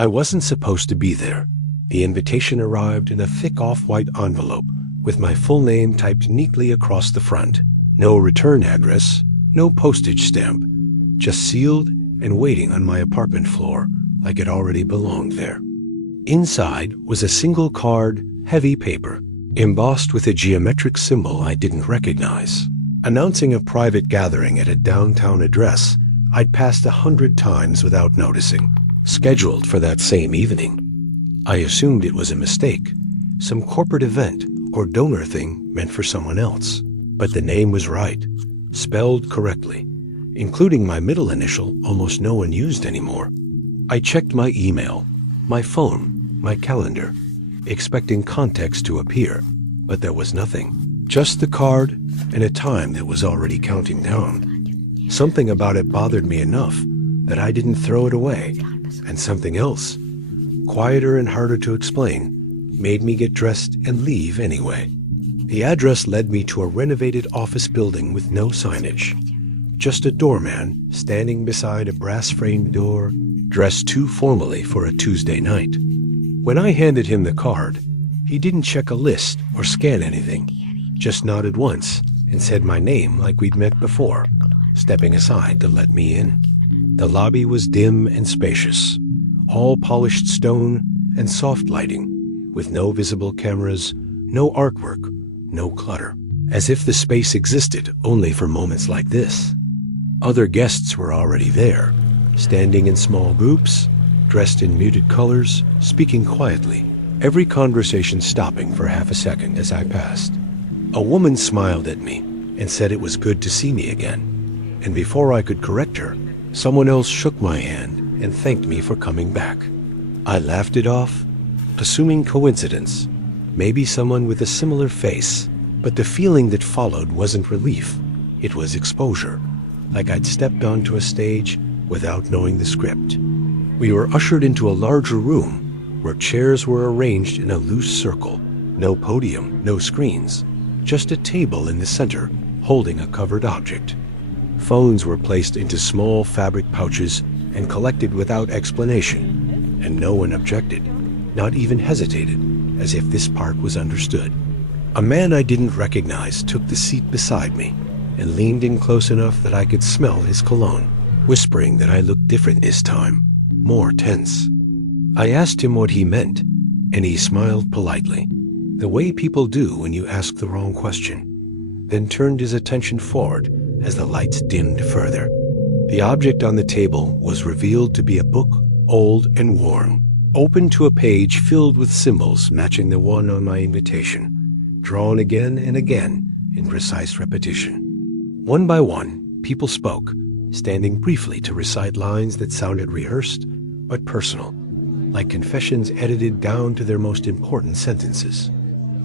I wasn't supposed to be there. The invitation arrived in a thick off-white envelope with my full name typed neatly across the front. No return address, no postage stamp, just sealed and waiting on my apartment floor like it already belonged there. Inside was a single card, heavy paper, embossed with a geometric symbol I didn't recognize, announcing a private gathering at a downtown address I'd passed 100 times without noticing, scheduled for that same evening. I assumed it was a mistake, some corporate event or donor thing meant for someone else. But the name was right, spelled correctly, including my middle initial almost no one used anymore. I checked my email, my phone, my calendar, expecting context to appear, but there was nothing. Just the card and a time that was already counting down. Something about it bothered me enough that I didn't throw it away, and something else, quieter and harder to explain, made me get dressed and leave anyway. The address led me to a renovated office building with no signage. Just a doorman standing beside a brass-framed door, dressed too formally for a Tuesday night. When I handed him the card, he didn't check a list or scan anything, just nodded once and said my name like we'd met before, stepping aside to let me in. The lobby was dim and spacious, all polished stone and soft lighting, with no visible cameras, no artwork, no clutter, as if the space existed only for moments like this. Other guests were already there, standing in small groups, dressed in muted colors, speaking quietly, every conversation stopping for half a second as I passed. A woman smiled at me and said it was good to see me again, and before I could correct her, someone else shook my hand and thanked me for coming back. I laughed it off, assuming coincidence, maybe someone with a similar face, but the feeling that followed wasn't relief, it was exposure, like I'd stepped onto a stage without knowing the script. We were ushered into a larger room where chairs were arranged in a loose circle, no podium, no screens, just a table in the center holding a covered object. Phones were placed into small fabric pouches and collected without explanation, and no one objected, not even hesitated, as if this part was understood. A man I didn't recognize took the seat beside me and leaned in close enough that I could smell his cologne, whispering that I looked different this time, more tense. I asked him what he meant, and he smiled politely, the way people do when you ask the wrong question, then turned his attention forward as the lights dimmed further. The object on the table was revealed to be a book, old and worn, open to a page filled with symbols matching the one on my invitation, drawn again and again in precise repetition. One by one, people spoke, standing briefly to recite lines that sounded rehearsed but personal, like confessions edited down to their most important sentences.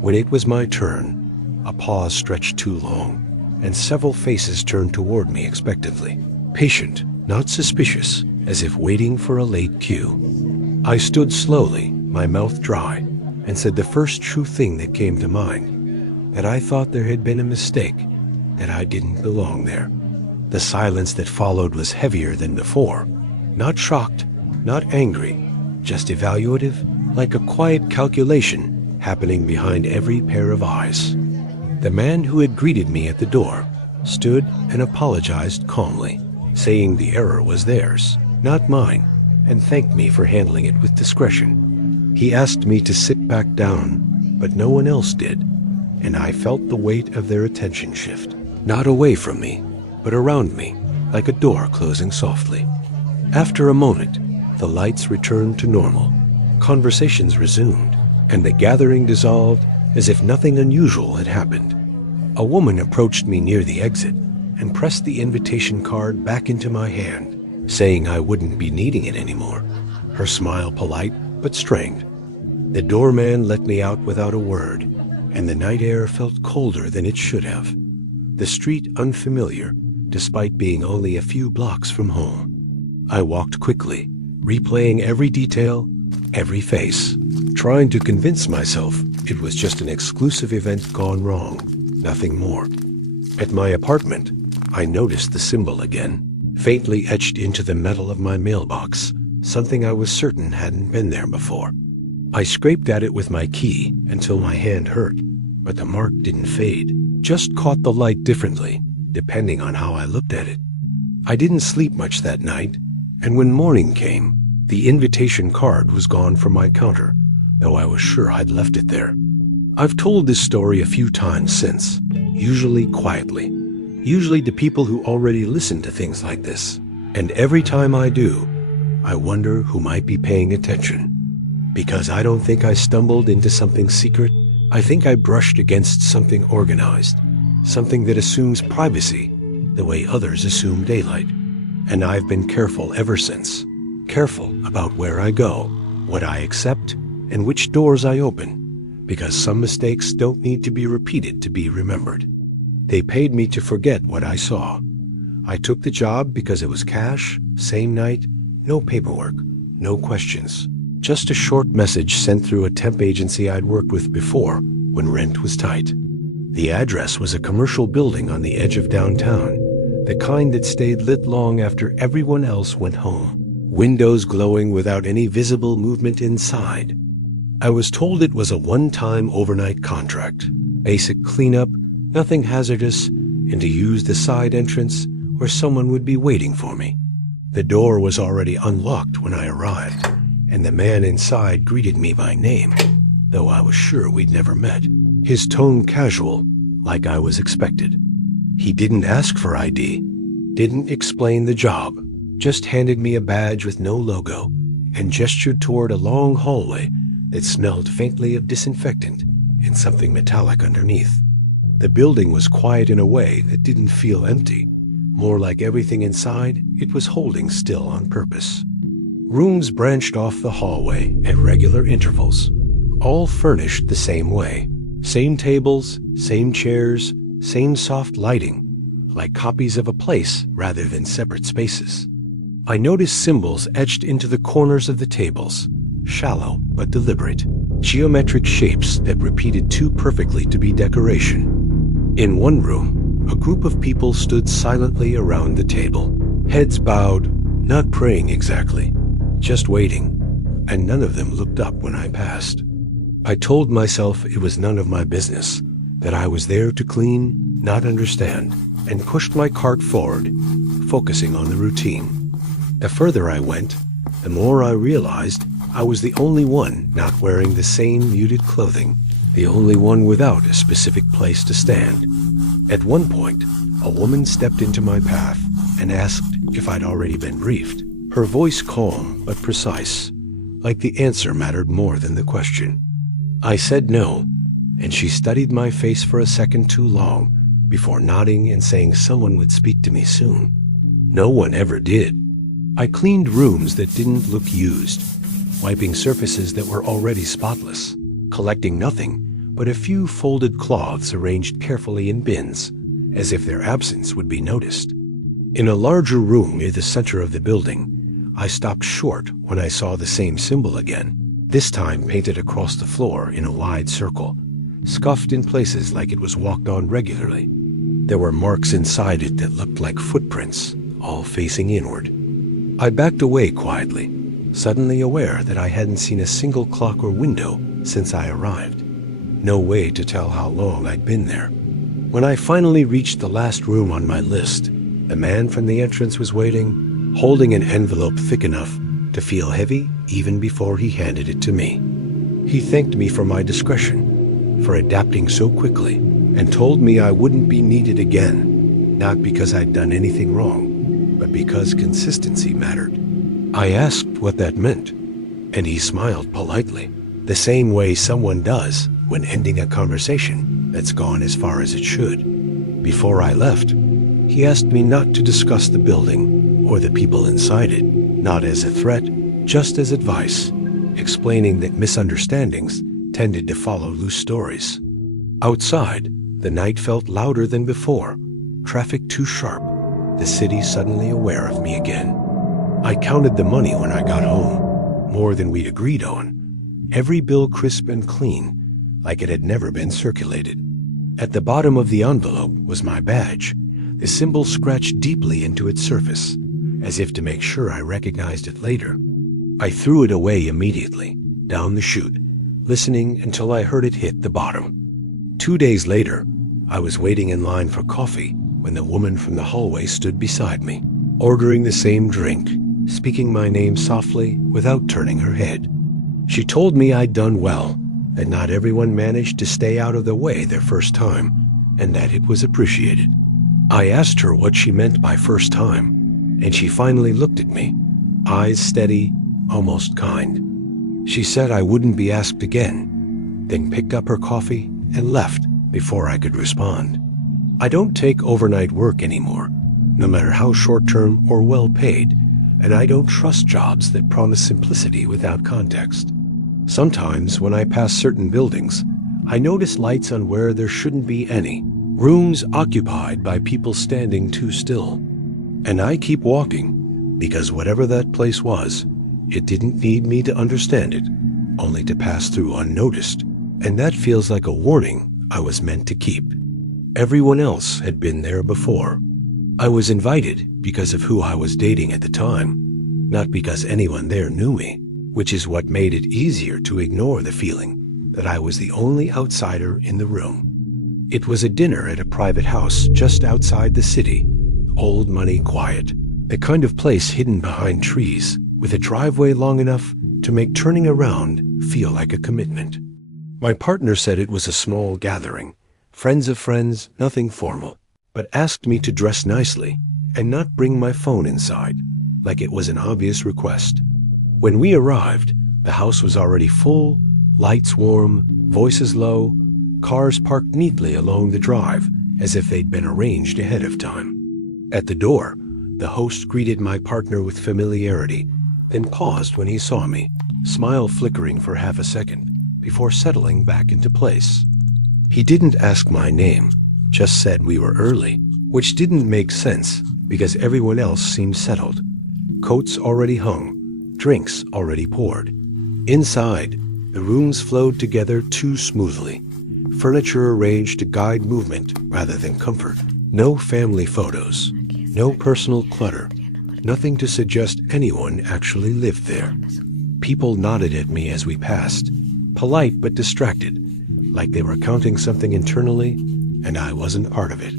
When it was my turn, a pause stretched too long, and several faces turned toward me expectantly, patient, not suspicious, as if waiting for a late cue. I stood slowly, my mouth dry, and said the first true thing that came to mind, that I thought there had been a mistake, that I didn't belong there. The silence that followed was heavier than before, not shocked, not angry, just evaluative, like a quiet calculation happening behind every pair of eyes. The man who had greeted me at the door stood and apologized calmly, saying the error was theirs, not mine, and thanked me for handling it with discretion. He asked me to sit back down, but no one else did, and I felt the weight of their attention shift, not away from me, but around me, like a door closing softly. After a moment, the lights returned to normal, conversations resumed, and the gathering dissolved as if nothing unusual had happened. A woman approached me near the exit and pressed the invitation card back into my hand, saying I wouldn't be needing it anymore, her smile polite but strained. The doorman let me out without a word, and the night air felt colder than it should have. The street unfamiliar, despite being only a few blocks from home. I walked quickly, replaying every detail, every face, trying to convince myself it was just an exclusive event gone wrong, nothing more. At my apartment, I noticed the symbol again, faintly etched into the metal of my mailbox, something I was certain hadn't been there before. I scraped at it with my key until my hand hurt, but the mark didn't fade, just caught the light differently, depending on how I looked at it. I didn't sleep much that night, and when morning came, the invitation card was gone from my counter, though I was sure I'd left it there. I've told this story a few times since, usually quietly, usually to people who already listen to things like this, and every time I do, I wonder who might be paying attention. Because I don't think I stumbled into something secret. I think I brushed against something organized, something that assumes privacy the way others assume daylight. And I've been careful ever since. Careful about where I go, what I accept, and which doors I open, because some mistakes don't need to be repeated to be remembered. They paid me to forget what I saw. I took the job because it was cash, same night, no paperwork, no questions. Just a short message sent through a temp agency I'd worked with before when rent was tight. The address was a commercial building on the edge of downtown, the kind that stayed lit long after everyone else went home. Windows glowing without any visible movement inside. I was told it was a one-time overnight contract. Basic cleanup, nothing hazardous, and to use the side entrance where someone would be waiting for me. The door was already unlocked when I arrived, and the man inside greeted me by name, though I was sure we'd never met. His tone casual, like I was expected. He didn't ask for ID, didn't explain the job, just handed me a badge with no logo and gestured toward a long hallway that smelled faintly of disinfectant and something metallic underneath. The building was quiet in a way that didn't feel empty, more like everything inside it was holding still on purpose. Rooms branched off the hallway at regular intervals, all furnished the same way. Same tables, same chairs, same soft lighting, like copies of a place rather than separate spaces. I noticed symbols etched into the corners of the tables, shallow but deliberate, geometric shapes that repeated too perfectly to be decoration. In one room, a group of people stood silently around the table, heads bowed, not praying exactly, just waiting, and none of them looked up when I passed. I told myself it was none of my business, that I was there to clean, not understand, and pushed my cart forward, focusing on the routine. The further I went, the more I realized I was the only one not wearing the same muted clothing, the only one without a specific place to stand. At one point, a woman stepped into my path and asked if I'd already been briefed, her voice calm but precise, like the answer mattered more than the question. I said no, and she studied my face for a second too long before nodding and saying someone would speak to me soon. No one ever did. I cleaned rooms that didn't look used, wiping surfaces that were already spotless, collecting nothing but a few folded cloths arranged carefully in bins, as if their absence would be noticed. In a larger room near the center of the building, I stopped short when I saw the same symbol again, this time painted across the floor in a wide circle, scuffed in places like it was walked on regularly. There were marks inside it that looked like footprints, all facing inward. I backed away quietly, suddenly aware that I hadn't seen a single clock or window since I arrived. No way to tell how long I'd been there. When I finally reached the last room on my list, the man from the entrance was waiting, holding an envelope thick enough to feel heavy even before he handed it to me. He thanked me for my discretion, for adapting so quickly, and told me I wouldn't be needed again, not because I'd done anything wrong, but because consistency mattered. I asked what that meant, and he smiled politely, the same way someone does when ending a conversation that's gone as far as it should. Before I left, he asked me not to discuss the building or the people inside it, not as a threat, just as advice, explaining that misunderstandings tended to follow loose stories. Outside, the night felt louder than before, traffic too sharp, the city suddenly aware of me again. I counted the money when I got home, more than we'd agreed on, every bill crisp and clean, like it had never been circulated. At the bottom of the envelope was my badge, the symbol scratched deeply into its surface, as if to make sure I recognized it later. I threw it away immediately, down the chute, listening until I heard it hit the bottom. 2 days later, I was waiting in line for coffee when the woman from the hallway stood beside me, ordering the same drink, speaking my name softly without turning her head. She told me I'd done well, that not everyone managed to stay out of the way their first time, and that it was appreciated. I asked her what she meant by first time, and she finally looked at me, eyes steady, almost kind. She said I wouldn't be asked again, then picked up her coffee and left before I could respond. I don't take overnight work anymore, no matter how short-term or well-paid, and I don't trust jobs that promise simplicity without context. Sometimes when I pass certain buildings, I notice lights on where there shouldn't be any, rooms occupied by people standing too still. And I keep walking, because whatever that place was, it didn't need me to understand it, only to pass through unnoticed. And that feels like a warning I was meant to keep. Everyone else had been there before. I was invited because of who I was dating at the time, not because anyone there knew me, which is what made it easier to ignore the feeling that I was the only outsider in the room. It was a dinner at a private house just outside the city, old money quiet, the kind of place hidden behind trees, with a driveway long enough to make turning around feel like a commitment. My partner said it was a small gathering, friends of friends, nothing formal, but asked me to dress nicely and not bring my phone inside, like it was an obvious request. When we arrived, the house was already full, lights warm, voices low, cars parked neatly along the drive as if they'd been arranged ahead of time. At the door, the host greeted my partner with familiarity, then paused when he saw me, smile flickering for half a second, before settling back into place. He didn't ask my name, just said we were early, which didn't make sense because everyone else seemed settled. Coats already hung, drinks already poured. Inside, the rooms flowed together too smoothly, furniture arranged to guide movement rather than comfort. No family photos, no personal clutter, nothing to suggest anyone actually lived there. People nodded at me as we passed, polite but distracted, like they were counting something internally, and I wasn't part of it.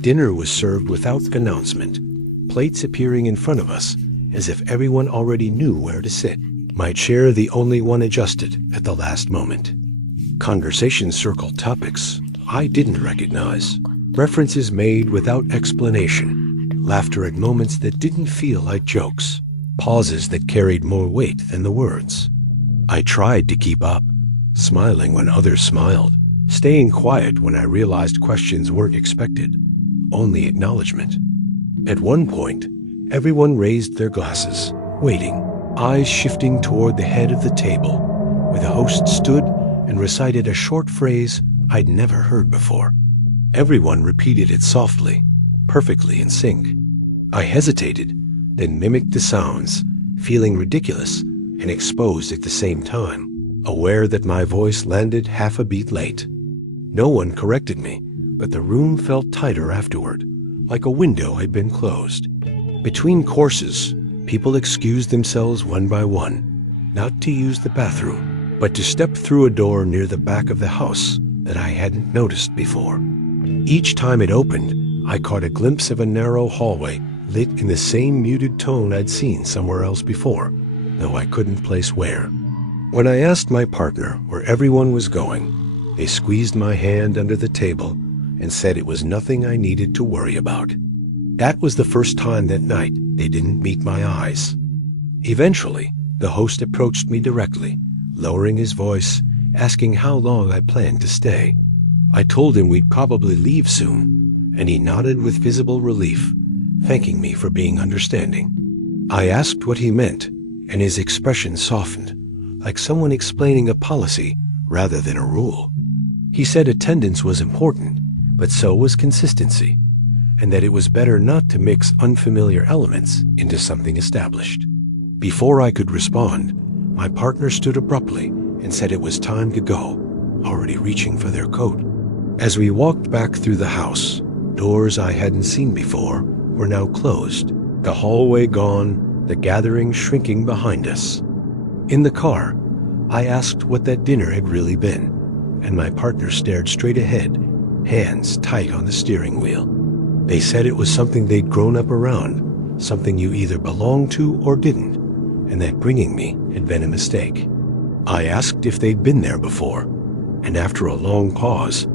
Dinner was served without announcement, plates appearing in front of us as if everyone already knew where to sit, my chair the only one adjusted at the last moment. Conversation circled topics I didn't recognize, references made without explanation, laughter at moments that didn't feel like jokes, pauses that carried more weight than the words. I tried to keep up, smiling when others smiled, staying quiet when I realized questions weren't expected, only acknowledgement. At one point, everyone raised their glasses, waiting, eyes shifting toward the head of the table, where the host stood and recited a short phrase I'd never heard before. Everyone repeated it softly, perfectly in sync. I hesitated, then mimicked the sounds, feeling ridiculous and exposed at the same time, aware that my voice landed half a beat late. No one corrected me, but the room felt tighter afterward, like a window had been closed. Between courses, people excused themselves one by one, not to use the bathroom, but to step through a door near the back of the house that I hadn't noticed before. Each time it opened, I caught a glimpse of a narrow hallway lit in the same muted tone I'd seen somewhere else before, though I couldn't place where. When I asked my partner where everyone was going, they squeezed my hand under the table and said it was nothing I needed to worry about. That was the first time that night they didn't meet my eyes. Eventually, the host approached me directly, lowering his voice, asking how long I planned to stay. I told him we'd probably leave soon, and he nodded with visible relief, thanking me for being understanding. I asked what he meant, and his expression softened, like someone explaining a policy rather than a rule. He said attendance was important, but so was consistency, and that it was better not to mix unfamiliar elements into something established. Before I could respond, my partner stood abruptly and said it was time to go, already reaching for their coat. As we walked back through the house, doors I hadn't seen before were now closed, the hallway gone, the gathering shrinking behind us. In the car, I asked what that dinner had really been, and my partner stared straight ahead, hands tight on the steering wheel. They said it was something they'd grown up around, something you either belonged to or didn't, and that bringing me had been a mistake. I asked if they'd been there before, and after a long pause,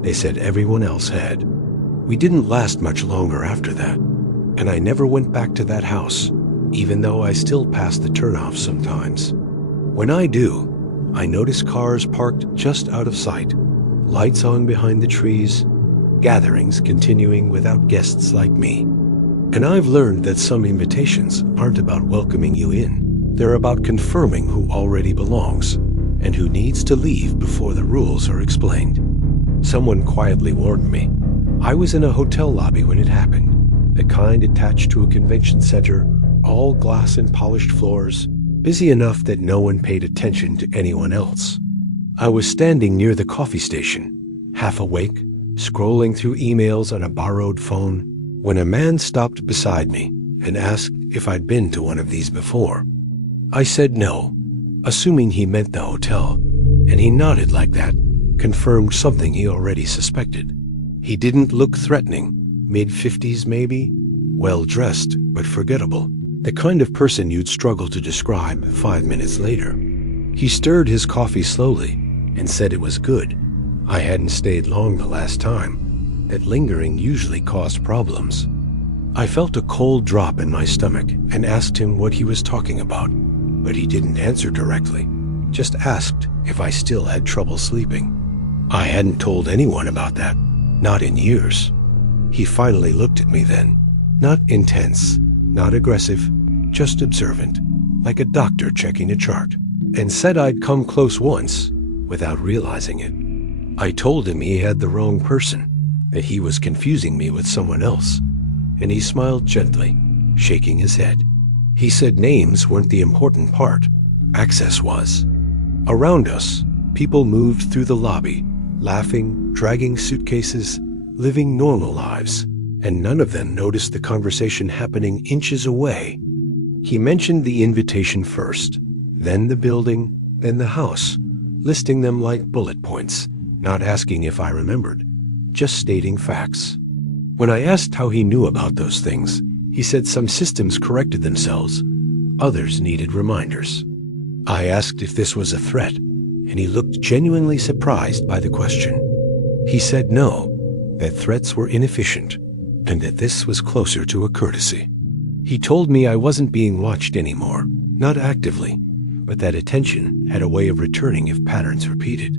they said everyone else had. We didn't last much longer after that, and I never went back to that house, even though I still pass the turnoff sometimes. When I do, I notice cars parked just out of sight, lights on behind the trees, gatherings continuing without guests like me. And I've learned that some invitations aren't about welcoming you in. They're about confirming who already belongs and who needs to leave before the rules are explained. Someone quietly warned me. I was in a hotel lobby when it happened, the kind attached to a convention center, all glass and polished floors, busy enough that no one paid attention to anyone else. I was standing near the coffee station, half awake, scrolling through emails on a borrowed phone, when a man stopped beside me and asked if I'd been to one of these before. I said no, assuming he meant the hotel, and he nodded like that, confirmed something he already suspected. He didn't look threatening, mid-50s maybe, well-dressed but forgettable, the kind of person you'd struggle to describe 5 minutes later. He stirred his coffee slowly and said it was good. I hadn't stayed long the last time, that lingering usually caused problems. I felt a cold drop in my stomach and asked him what he was talking about, but he didn't answer directly, just asked if I still had trouble sleeping. I hadn't told anyone about that, not in years. He finally looked at me then, not intense, not aggressive, just observant, like a doctor checking a chart, and said I'd come close once without realizing it. I told him he had the wrong person, that he was confusing me with someone else, and he smiled gently, shaking his head. He said names weren't the important part, access was. Around us, people moved through the lobby, laughing, dragging suitcases, living normal lives, and none of them noticed the conversation happening inches away. He mentioned the invitation first, then the building, then the house, listing them like bullet points, not asking if I remembered, just stating facts. When I asked how he knew about those things, he said some systems corrected themselves, others needed reminders. I asked if this was a threat, and he looked genuinely surprised by the question. He said no, that threats were inefficient, and that this was closer to a courtesy. He told me I wasn't being watched anymore, not actively, but that attention had a way of returning if patterns repeated.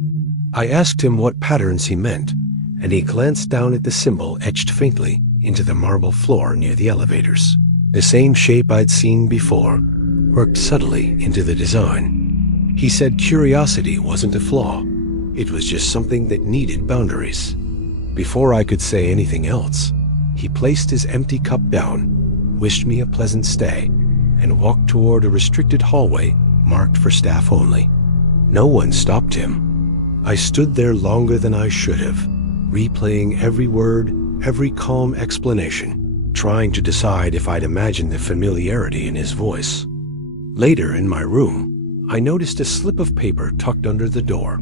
I asked him what patterns he meant, and he glanced down at the symbol etched faintly into the marble floor near the elevators. The same shape I'd seen before, worked subtly into the design. He said curiosity wasn't a flaw, it was just something that needed boundaries. Before I could say anything else, he placed his empty cup down, wished me a pleasant stay, and walked toward a restricted hallway marked for staff only. No one stopped him. I stood there longer than I should have, replaying every word, every calm explanation, trying to decide if I'd imagined the familiarity in his voice. Later in my room, I noticed a slip of paper tucked under the door.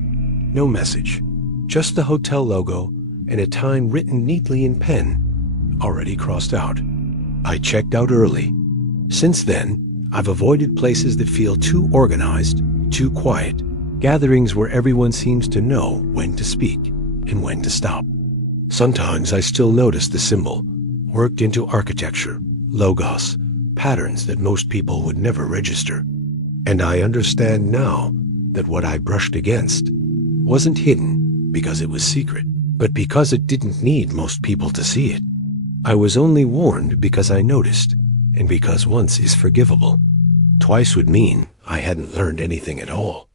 No message, just the hotel logo and a time written neatly in pen, already crossed out. I checked out early. Since then, I've avoided places that feel too organized, too quiet, gatherings where everyone seems to know when to speak and when to stop. Sometimes I still notice the symbol, worked into architecture, logos, patterns that most people would never register. And I understand now that what I brushed against wasn't hidden because it was secret, but because it didn't need most people to see it. I was only warned because I noticed, and because once is forgivable. Twice would mean I hadn't learned anything at all.